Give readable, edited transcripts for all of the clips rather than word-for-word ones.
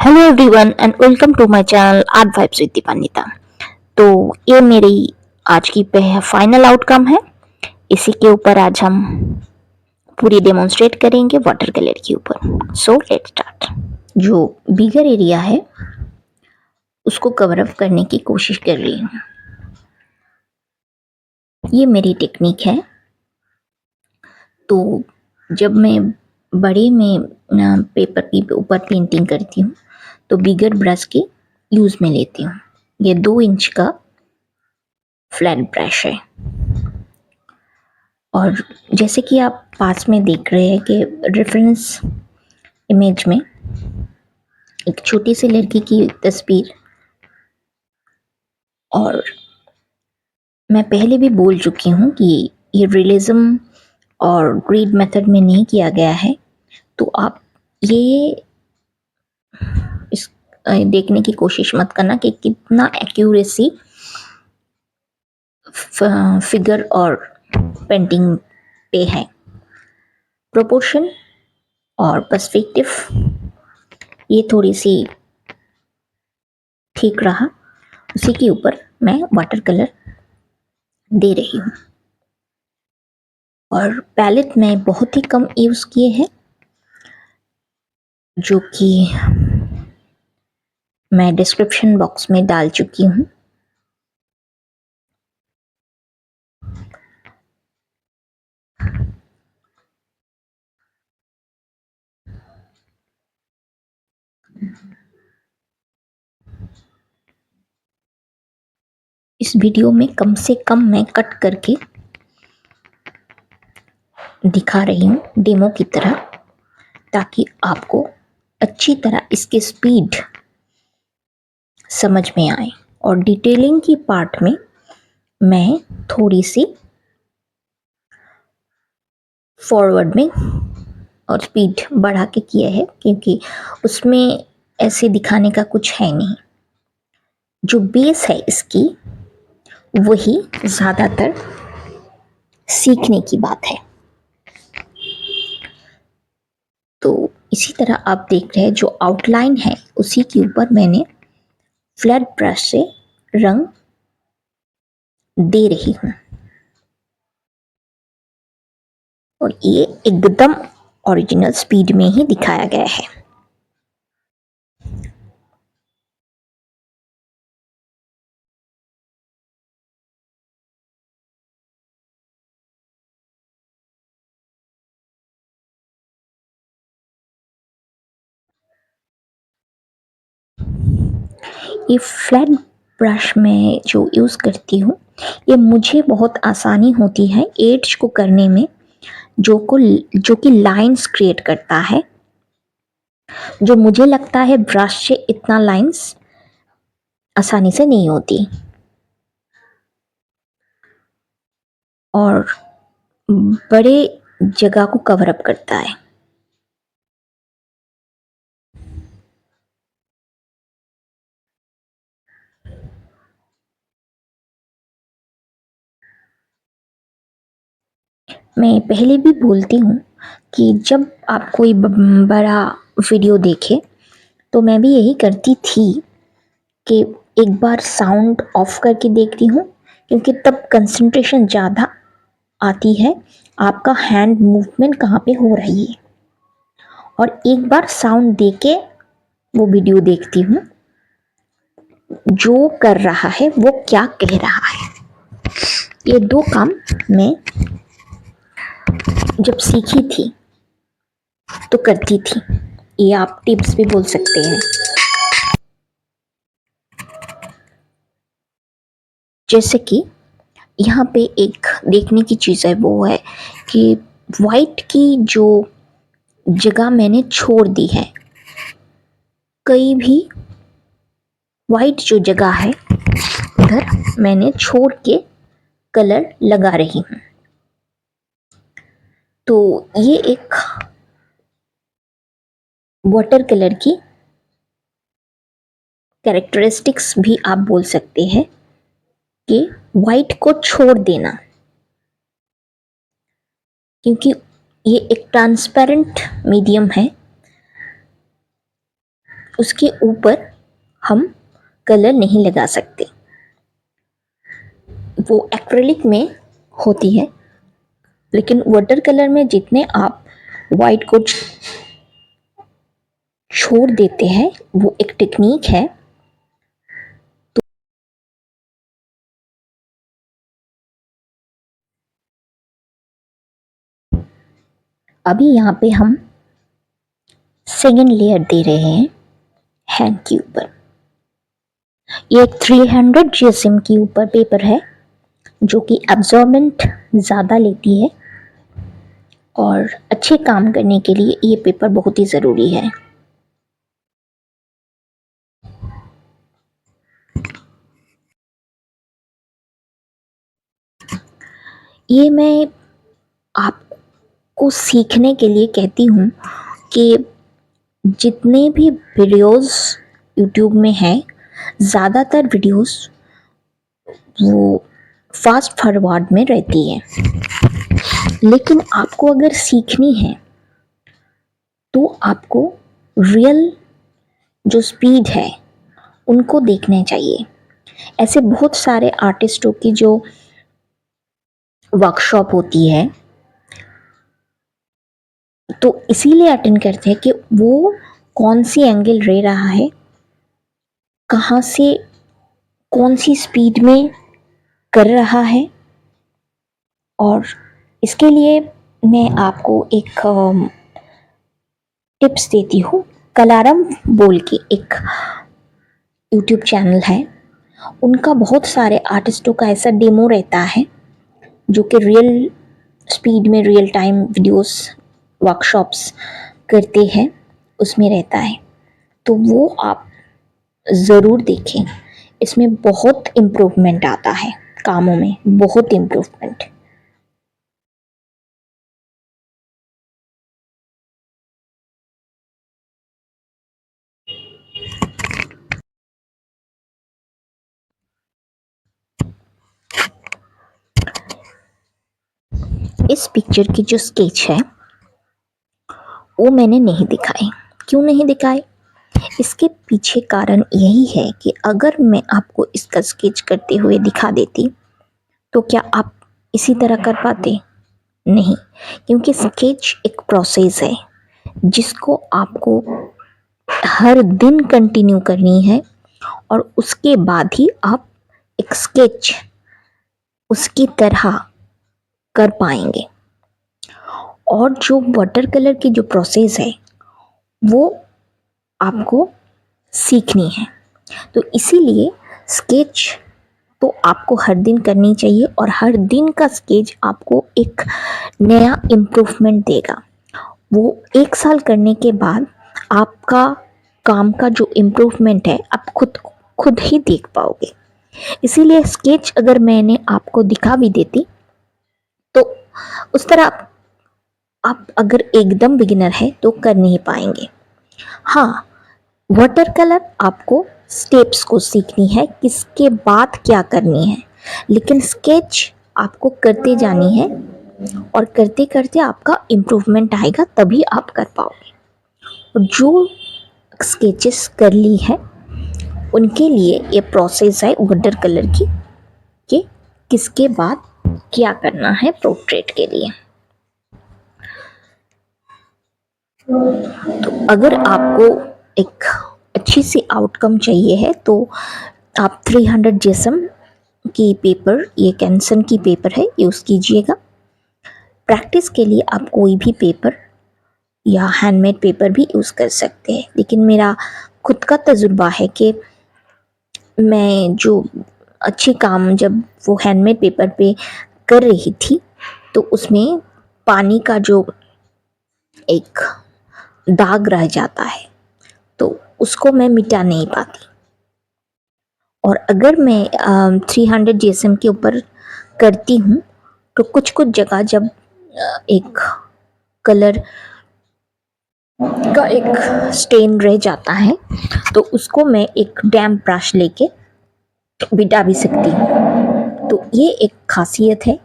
Hello everyone and welcome to my channel art vibes with Dipanwita. तो ये मेरी आज की फाइनल आउटकम है। इसी के ऊपर आज हम पूरी डेमोन्स्ट्रेट करेंगे वाटर कलर के ऊपर। So let's start. जो बिगर एरिया है उसको कवर अप करने की कोशिश कर रही हूँ। ये मेरी टेक्निक है। तो जब मैं बड़े में पेपर के ऊपर पेंटिंग करती हूँ तो बिगर ब्रश की यूज में लेती हूँ। ये 2 इंच का फ्लैट ब्रश है। और जैसे कि आप पास में देख रहे हैं कि रेफरेंस इमेज में एक छोटी सी लड़की की तस्वीर। और मैं पहले भी बोल चुकी हूँ कि ये रियलिज्म और ग्रीड मेथड में नहीं किया गया है। तो आप ये इस देखने की कोशिश मत करना कि कितना एक्यूरेसी फिगर और पेंटिंग पे है। प्रोपोर्शन और पर्सपेक्टिव ये थोड़ी सी ठीक रहा। उसी के ऊपर मैं वाटर कलर दे रही हूँ। और पैलेट में बहुत ही कम यूज़ किए हैं, जो कि मैं डिस्क्रिप्शन बॉक्स में डाल चुकी हूँ। इस वीडियो में कम से कम मैं कट करके दिखा रही हूँ डेमो की तरह, ताकि आपको अच्छी तरह इसकी स्पीड समझ में आए। और डिटेलिंग की पार्ट में मैं थोड़ी सी फॉरवर्ड में और स्पीड बढ़ा के किया है, क्योंकि उसमें ऐसे दिखाने का कुछ है नहीं। जो बेस है इसकी वही ज़्यादातर सीखने की बात है। तो इसी तरह आप देख रहे हैं जो आउटलाइन है उसी के ऊपर मैंने फ्लैट ब्रश से रंग दे रही हूँ। और ये एकदम ओरिजिनल स्पीड में ही दिखाया गया है। ये फ्लैट ब्रश में जो यूज़ करती हूँ, ये मुझे बहुत आसानी होती है एड्स को करने में, जो कि लाइंस क्रिएट करता है। जो मुझे लगता है ब्रश से इतना लाइंस आसानी से नहीं होती। और बड़े जगह को कवर अप करता है। मैं पहले भी बोलती हूँ कि जब आप कोई बड़ा वीडियो देखे तो मैं भी यही करती थी कि एक बार साउंड ऑफ करके देखती हूँ, क्योंकि तब कंसंट्रेशन ज़्यादा आती है आपका हैंड मूवमेंट कहाँ पे हो रही है। और एक बार साउंड देके वो वीडियो देखती हूँ जो कर रहा है वो क्या कह रहा है। ये 2 काम मैं जब सीखी थी तो करती थी। ये आप टिप्स भी बोल सकते हैं। जैसे कि यहाँ पे एक देखने की चीज़ है, वो है कि वाइट की जो जगह मैंने छोड़ दी है, कहीं भी वाइट जो जगह है उधर मैंने छोड़ के कलर लगा रही हूँ। तो ये एक वाटर कलर की कैरेक्टरिस्टिक्स भी आप बोल सकते हैं कि वाइट को छोड़ देना, क्योंकि ये एक ट्रांसपेरेंट मीडियम है। उसके ऊपर हम कलर नहीं लगा सकते, वो एक्रेलिक में होती है। लेकिन वाटर कलर में जितने आप वाइट को छोड़ देते हैं, वो एक टेक्निक है। तो अभी यहाँ पे हम सेकेंड लेयर दे रहे हैं हैंड के ऊपर। ये एक 300 जीएसएम के ऊपर पेपर है जो कि एब्जॉर्बेंट ज़्यादा लेती है और अच्छे काम करने के लिए ये पेपर बहुत ही ज़रूरी है। ये मैं आपको सीखने के लिए कहती हूँ कि जितने भी वीडियोस यूट्यूब में हैं, ज़्यादातर वीडियोस वो फास्ट फॉरवर्ड में रहती है। लेकिन आपको अगर सीखनी है तो आपको रियल जो स्पीड है उनको देखने चाहिए। ऐसे बहुत सारे आर्टिस्टों की जो वर्कशॉप होती है तो इसीलिए अटेंड करते हैं कि वो कौन सी एंगल ले रहा है, कहाँ से कौन सी स्पीड में कर रहा है। और इसके लिए मैं आपको एक टिप्स देती हूँ। कलारम बोल के एक यूट्यूब चैनल है, उनका बहुत सारे आर्टिस्टों का ऐसा डेमो रहता है जो कि रियल स्पीड में रियल टाइम वीडियोस वर्कशॉप्स करते हैं, उसमें रहता है। तो वो आप ज़रूर देखें, इसमें बहुत इम्प्रूवमेंट आता है, कामों में बहुत इम्प्रूवमेंट। इस पिक्चर की जो स्केच है वो मैंने नहीं दिखाई। क्यों नहीं दिखाई? इसके पीछे कारण यही है कि अगर मैं आपको इसका स्केच करते हुए दिखा देती तो क्या आप इसी तरह कर पाते? नहीं, क्योंकि स्केच एक प्रोसेस है जिसको आपको हर दिन कंटिन्यू करनी है और उसके बाद ही आप एक स्केच उसकी तरह कर पाएंगे। और जो वाटर कलर की जो प्रोसेस है वो आपको सीखनी है। तो इसीलिए स्केच तो आपको हर दिन करनी चाहिए और हर दिन का स्केच आपको एक नया इम्प्रूवमेंट देगा। वो 1 साल करने के बाद आपका काम का जो इम्प्रूवमेंट है आप खुद खुद ही देख पाओगे। इसीलिए स्केच अगर मैंने आपको दिखा भी देती तो उस तरह आप अगर एकदम बिगिनर है तो कर नहीं पाएंगे। हाँ, वाटर कलर आपको स्टेप्स को सीखनी है, किसके बाद क्या करनी है, लेकिन स्केच आपको करते जानी है और करते करते आपका इम्प्रूवमेंट आएगा, तभी आप कर पाओगे। और जो स्केचेस कर ली है उनके लिए ये प्रोसेस है वाटर कलर की कि किसके बाद क्या करना है पोर्ट्रेट के लिए। तो अगर आपको एक अच्छी सी आउटकम चाहिए है तो आप 300 जीएसएम की पेपर, ये कैंसन की पेपर है, यूज़ कीजिएगा। प्रैक्टिस के लिए आप कोई भी पेपर या हैंडमेड पेपर भी यूज़ कर सकते हैं, लेकिन मेरा खुद का तजुर्बा है कि मैं जो अच्छी काम जब वो हैंडमेड पेपर पे कर रही थी तो उसमें पानी का जो एक दाग रह जाता है तो उसको मैं मिटा नहीं पाती। और अगर मैं 300 जीएसएम के ऊपर करती हूँ तो कुछ कुछ जगह जब एक कलर का एक स्टेन रह जाता है तो उसको मैं एक डैम्प ब्रश लेके मिटा भी सकती हूँ। तो ये एक खासियत है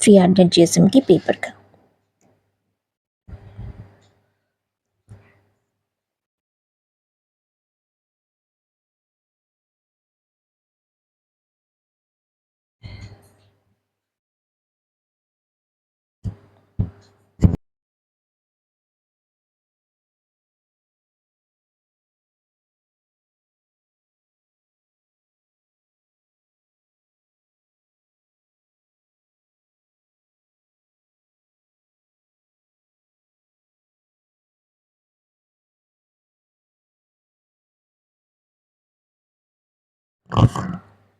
300 जीएसएम की पेपर का।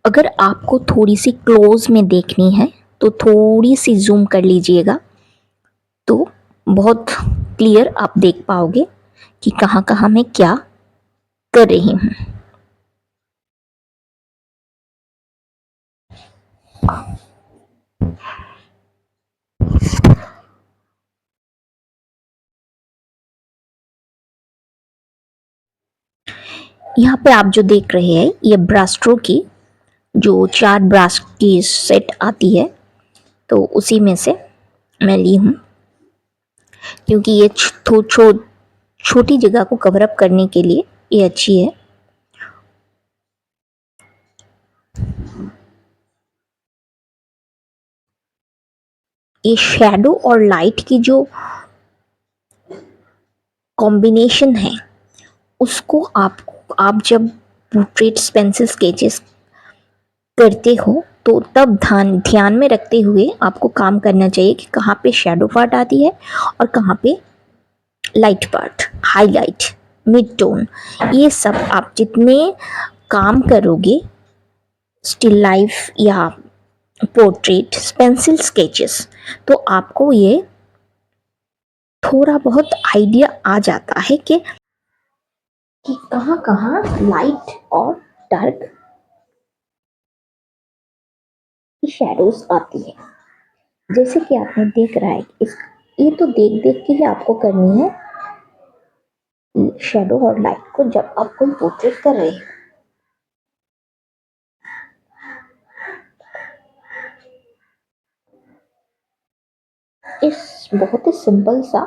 अगर आपको थोड़ी सी क्लोज में देखनी है तो थोड़ी सी जूम कर लीजिएगा, तो बहुत क्लियर आप देख पाओगे कि कहाँ कहाँ मैं क्या कर रही हूँ। यहाँ पे आप जो देख रहे हैं ये ब्रश स्ट्रोक की जो 4 ब्रश की सेट आती है, तो उसी में से मैं ली हूँ, क्योंकि ये छोटी जगह को कवर अप करने के लिए ये अच्छी है। ये शैडो और लाइट की जो कॉम्बिनेशन है उसको आप जब पोर्ट्रेट्स पेंसिल स्केचेस करते हो तो तब ध्यान में रखते हुए आपको काम करना चाहिए कि कहाँ पे शैडो पार्ट आती है और कहाँ पे light part, highlight, mid tone, ये सब आप जितने काम करोगे स्टिल लाइफ या पोर्ट्रेट पेंसिल स्केचेस, तो आपको ये थोड़ा बहुत आइडिया आ जाता है कि कहाँ कहाँ लाइट और डार्क की शैडोज आती है। जैसे कि आपने देख रहा है ये तो देख देख के ही आपको करनी है शैडो और लाइट को जब आप कोई पोर्ट्रेट कर रहे हो। इस बहुत ही सिंपल सा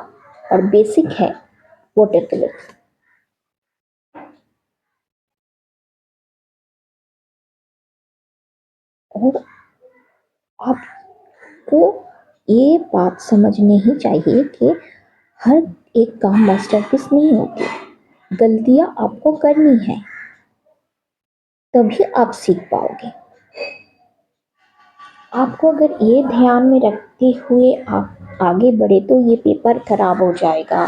और बेसिक है वाटर कलर। और आपको ये बात समझनी ही चाहिए कि हर एक काम मास्टरपीस नहीं होती, गलतियां आपको करनी है तभी आप सीख पाओगे। आपको अगर ये ध्यान में रखते हुए आप आगे बढ़े तो ये पेपर खराब हो जाएगा,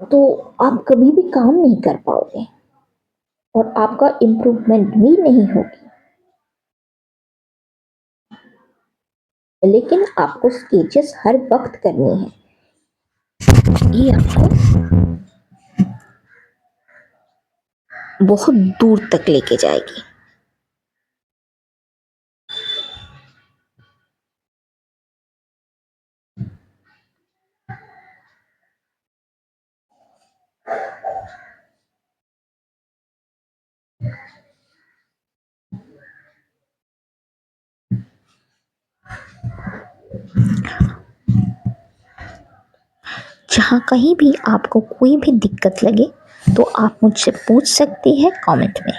तो आप कभी भी काम नहीं कर पाओगे और आपका इम्प्रूवमेंट भी नहीं होगी। लेकिन आपको स्केचेस हर वक्त करनी है, ये आपको बहुत दूर तक लेके जाएगी। जहाँ कहीं भी आपको कोई भी दिक्कत लगे तो आप मुझसे पूछ सकते हैं कमेंट में।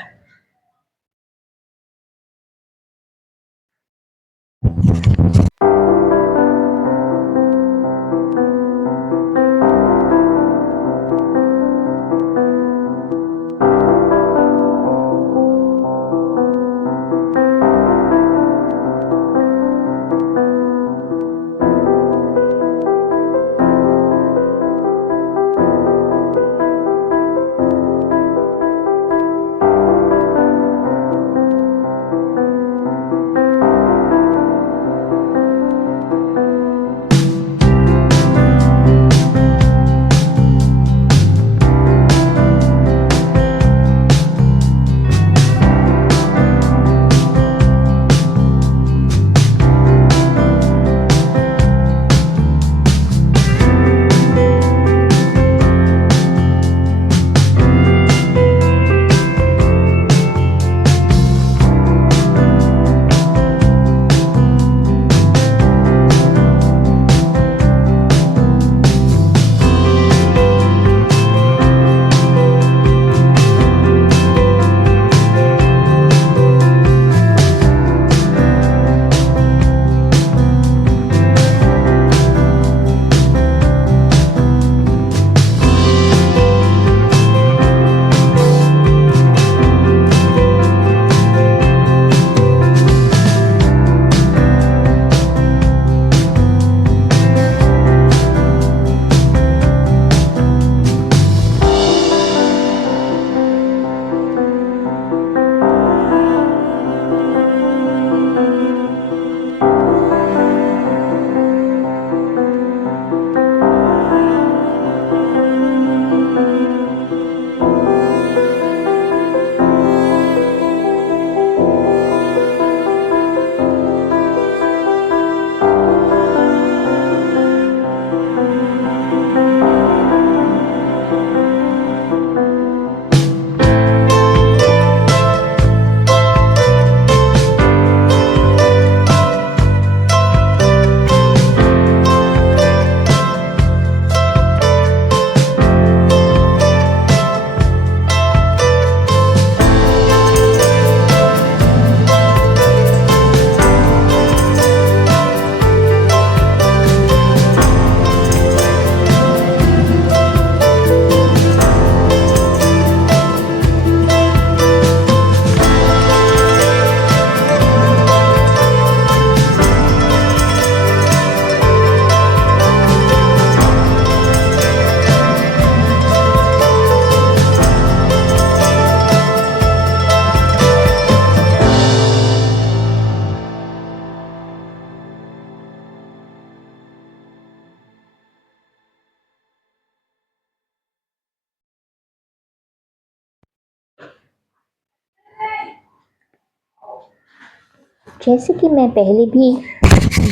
जैसे कि मैं पहले भी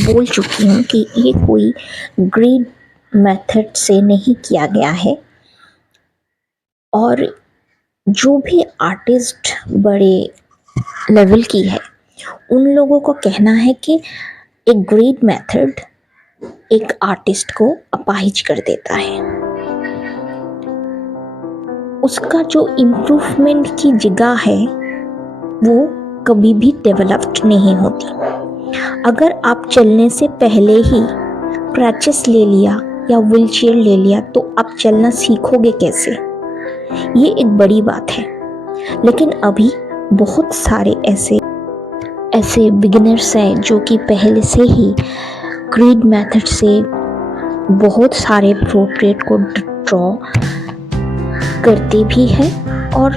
बोल चुकी हूँ कि ये कोई ग्रेड मेथड से नहीं किया गया है। और जो भी आर्टिस्ट बड़े लेवल की है, उन लोगों को कहना है कि एक ग्रेड मेथड एक आर्टिस्ट को अपाहिज कर देता है। उसका जो इम्प्रूवमेंट की जगह है वो कभी भी डेवलप्ड नहीं होती। अगर आप चलने से पहले ही क्रैचेस ले लिया या व्हील चेयर ले लिया तो आप चलना सीखोगे कैसे? ये एक बड़ी बात है। लेकिन अभी बहुत सारे ऐसे बिगिनर्स हैं जो कि पहले से ही ग्रेड मेथड से बहुत सारे पोर्ट्रेट को ड्रॉ करते भी हैं और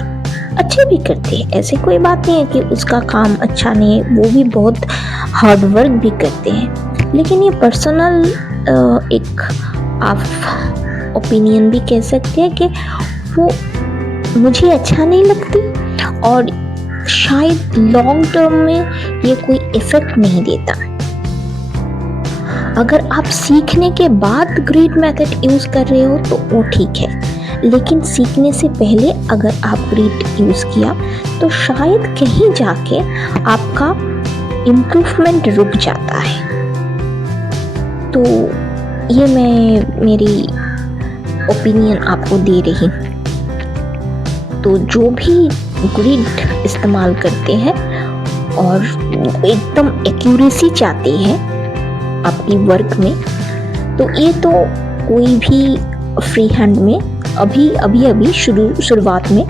अच्छे भी करते हैं। ऐसे कोई बात नहीं है कि उसका काम अच्छा नहीं है, वो भी बहुत हार्ड वर्क भी करते हैं। लेकिन ये पर्सनल एक आप ओपिनियन भी कह सकते हैं कि वो मुझे अच्छा नहीं लगती और शायद लॉन्ग टर्म में ये कोई इफेक्ट नहीं देता। अगर आप सीखने के बाद ग्रेड मेथड यूज़ कर रहे हो तो वो ठीक है, लेकिन सीखने से पहले अगर आप ग्रेड यूज़ किया तो शायद कहीं जाके आपका इम्प्रूवमेंट रुक जाता है। तो ये मैं मेरी ओपिनियन आपको दे रही हूँ। तो जो भी ग्रिड इस्तेमाल करते हैं और एकदम एक्यूरेसी चाहते हैं अपनी वर्क में, तो ये तो कोई भी फ्री हैंड में अभी शुरुआत में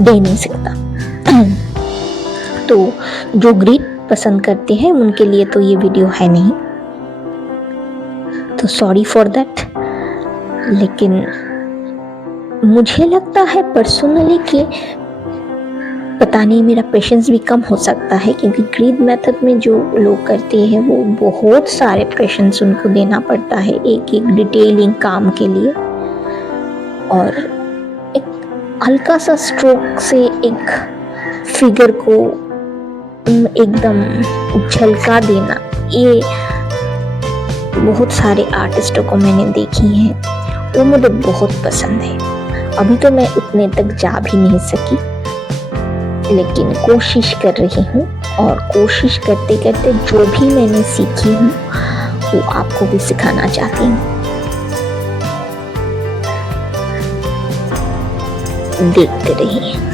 दे नहीं सकता। तो जो ग्रिड पसंद करते हैं उनके लिए तो ये वीडियो है नहीं, तो सॉरी फॉर दैट। लेकिन मुझे लगता है पर्सनली कि पता नहीं मेरा पेशेंस भी कम हो सकता है, क्योंकि ग्रिड मेथड में जो लोग करते हैं वो बहुत सारे पेशेंस उनको देना पड़ता है एक एक डिटेलिंग काम के लिए। और एक हल्का सा स्ट्रोक से एक फिगर को एकदम झलका देना, ये बहुत सारे आर्टिस्टों को मैंने देखी हैं, वो मुझे बहुत पसंद है। अभी तो मैं उतने तक जा भी नहीं सकी, लेकिन कोशिश कर रही हूँ और कोशिश करते करते जो भी मैंने सीखी हूँ वो आपको भी सिखाना चाहती हूँ। देखते रहिए।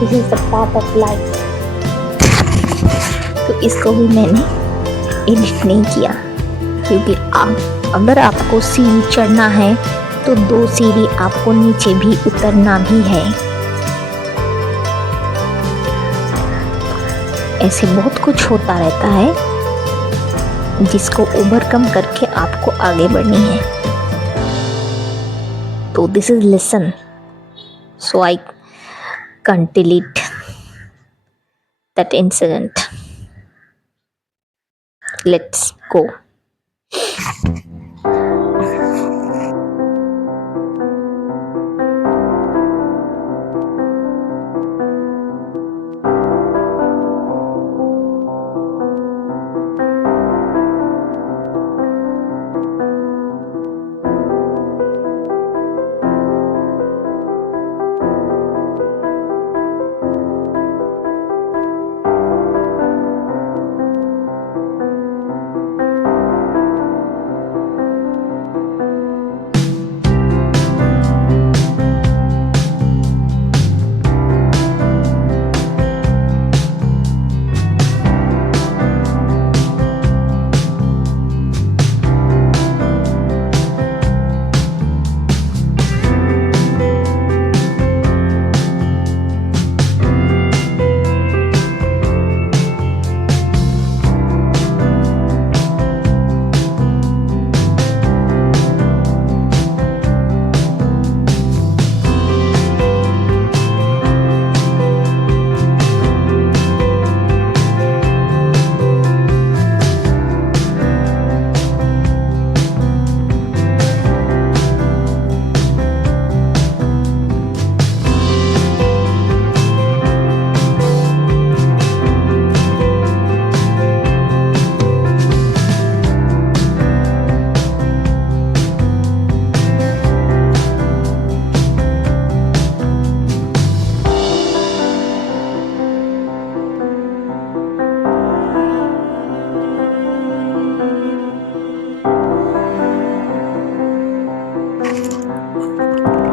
This is the part of life. तो इसको भी मैंने एडिट नहीं किया, क्योंकि आप अगर आपको सीढ़ी चढ़ना है तो 2 सीढ़ी आपको नीचे भी उतरना भी है। ऐसे बहुत कुछ होता रहता है जिसको ओवरकम करके आपको आगे बढ़नी है। तो this is lesson, so I can't delete that incident. Let's go.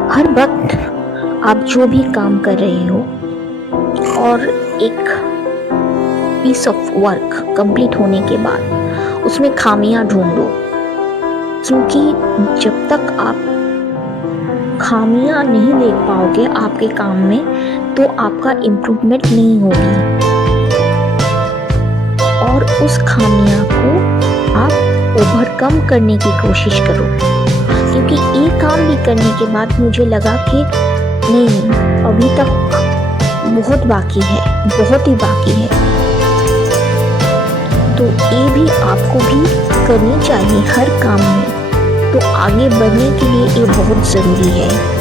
हर वक्त आप जो भी काम कर रहे हो और एक पीस ऑफ वर्क कंप्लीट होने के बाद उसमें खामियां ढूंढो, क्योंकि जब तक आप खामियां नहीं देख पाओगे आपके काम में तो आपका इम्प्रूवमेंट नहीं होगी। और उस खामियां को आप ओवरकम करने की कोशिश करो, क्योंकि एक काम भी करने के बाद मुझे लगा कि नहीं, अभी तक बहुत बाकी है, बहुत ही बाकी है। तो ये भी आपको भी करनी चाहिए हर काम में। तो आगे बढ़ने के लिए ये बहुत ज़रूरी है।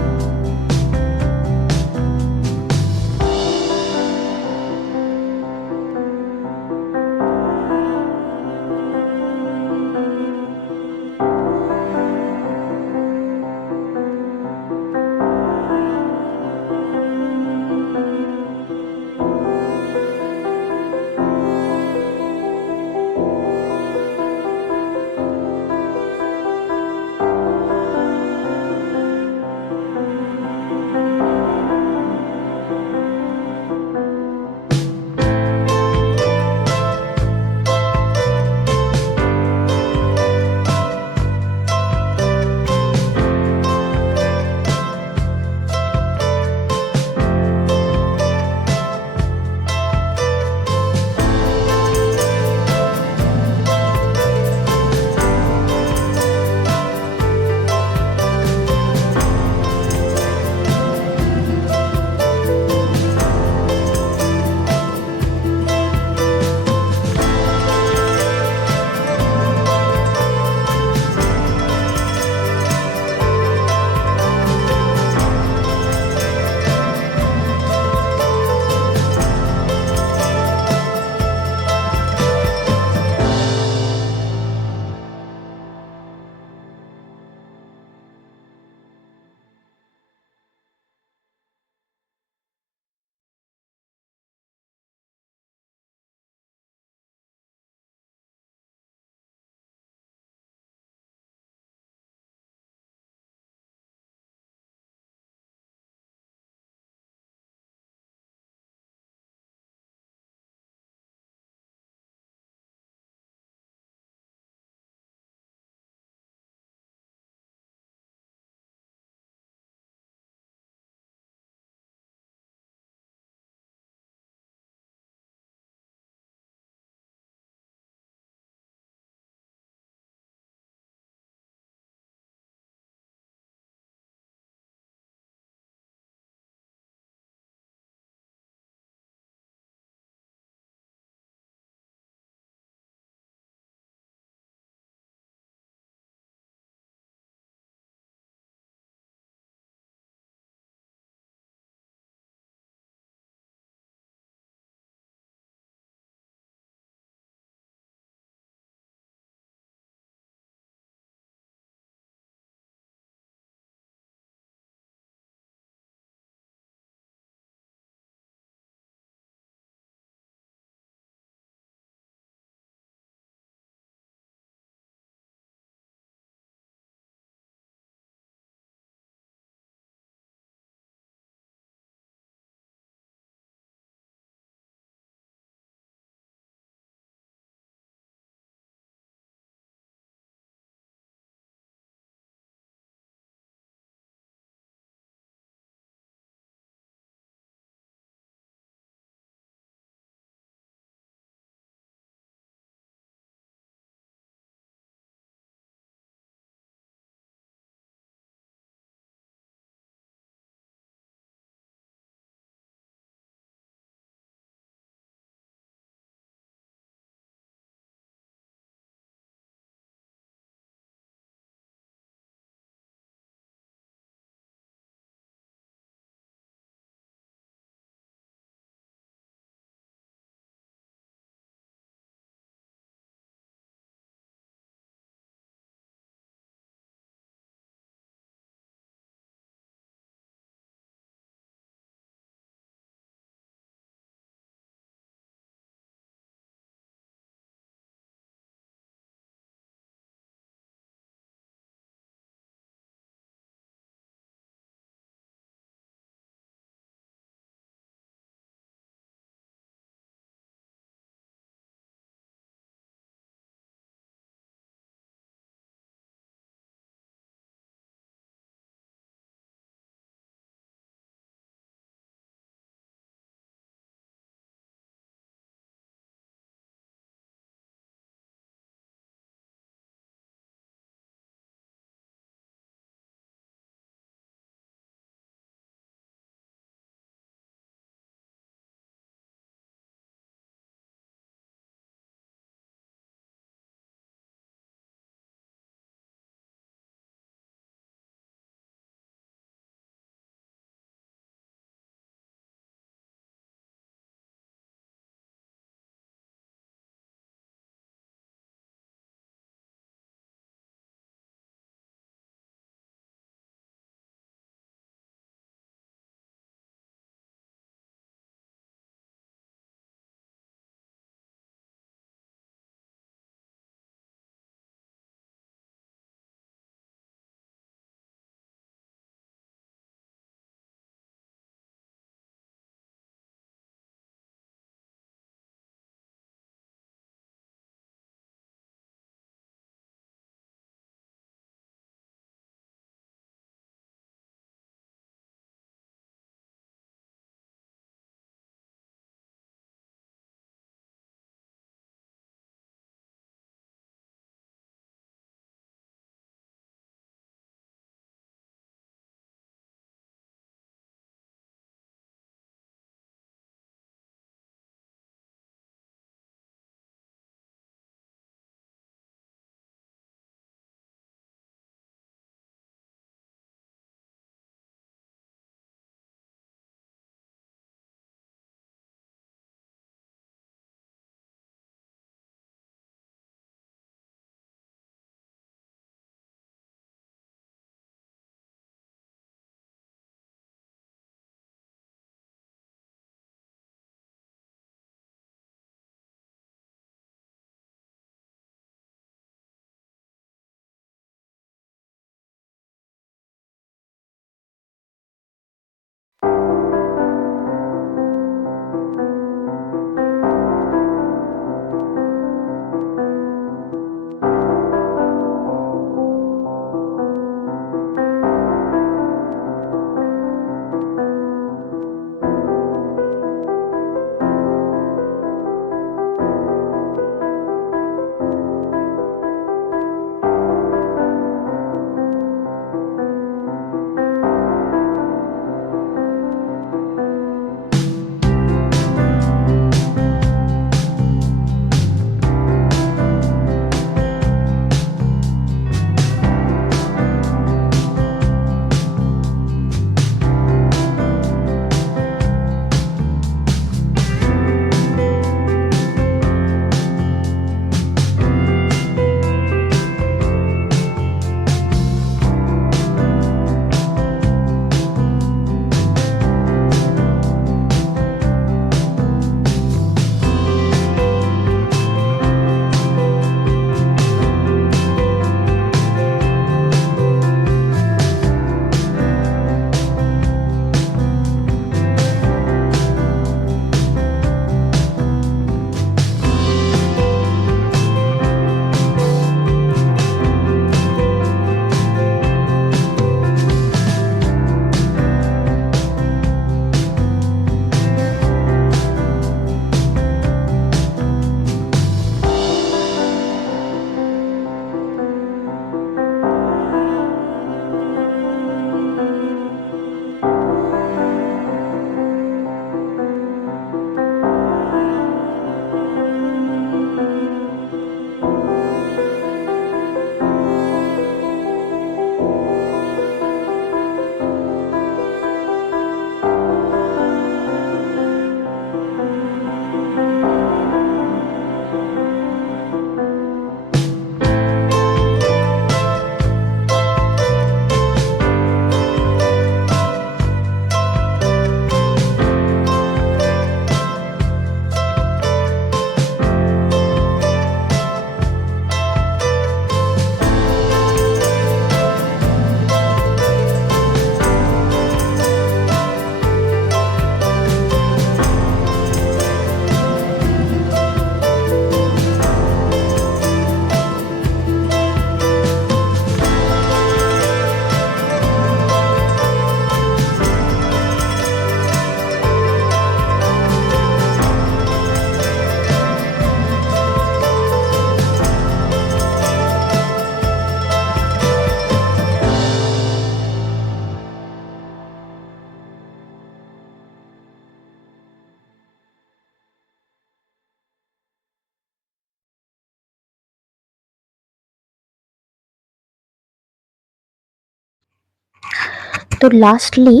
तो लास्टली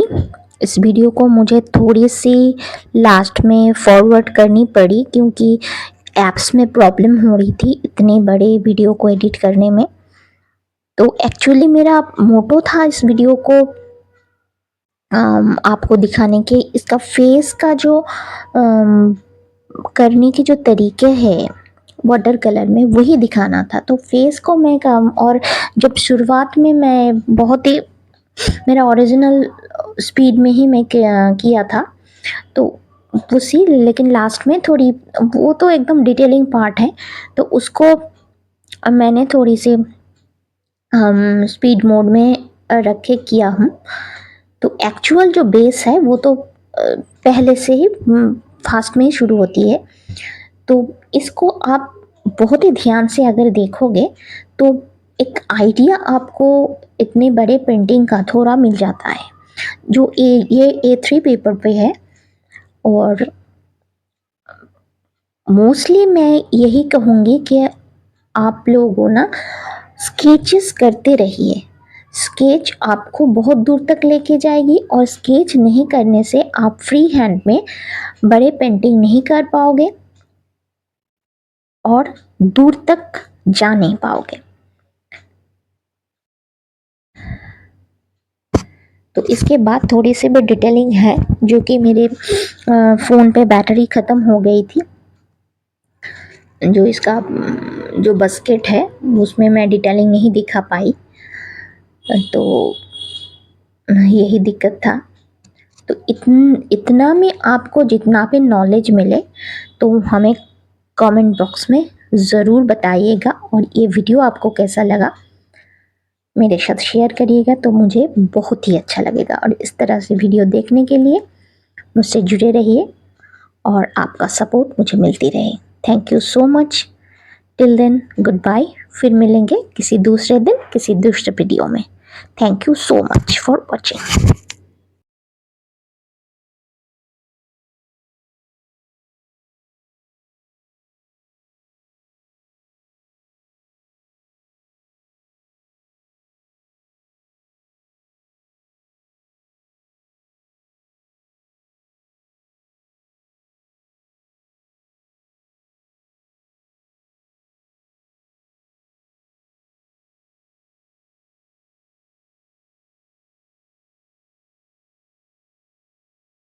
इस वीडियो को मुझे थोड़ी सी लास्ट में फॉरवर्ड करनी पड़ी क्योंकि ऐप्स में प्रॉब्लम हो रही थी इतने बड़े वीडियो को एडिट करने में। तो एक्चुअली मेरा मोटो था इस वीडियो को आपको दिखाने के, इसका फेस का जो करने के जो तरीके हैं वाटर कलर में वही दिखाना था। तो फेस को मैं काम, और जब शुरुआत में मैं बहुत ही मेरा ओरिजिनल स्पीड में ही मैं किया था तो उसी, लेकिन लास्ट में थोड़ी, वो तो एकदम डिटेलिंग पार्ट है तो उसको मैंने थोड़ी सी स्पीड मोड में रख के किया हूँ। तो एक्चुअल जो बेस है वो तो पहले से ही फास्ट में ही शुरू होती है। तो इसको आप बहुत ही ध्यान से अगर देखोगे तो एक आइडिया आपको इतने बड़े पेंटिंग का थोड़ा मिल जाता है। जो ये A3 पेपर पे है, और मोस्टली मैं यही कहूँगी कि आप लोगों ना स्केचेस करते रहिए। स्केच आपको बहुत दूर तक लेके जाएगी, और स्केच नहीं करने से आप फ्री हैंड में बड़े पेंटिंग नहीं कर पाओगे और दूर तक जा नहीं पाओगे। तो इसके बाद थोड़ी सी भी डिटेलिंग है जो कि मेरे फ़ोन पे बैटरी ख़त्म हो गई थी। जो इसका जो बास्केट है उसमें मैं डिटेलिंग नहीं दिखा पाई, तो यही दिक्कत था। तो इतना में आपको जितना भी नॉलेज मिले तो हमें कमेंट बॉक्स में ज़रूर बताइएगा, और ये वीडियो आपको कैसा लगा मेरे साथ शेयर करिएगा तो मुझे बहुत ही अच्छा लगेगा। और इस तरह से वीडियो देखने के लिए मुझसे जुड़े रहिए और आपका सपोर्ट मुझे मिलती रहे। Thank you so much. Till then good bye. फिर मिलेंगे किसी दूसरे दिन किसी दूसरे वीडियो में। Thank you so much for watching.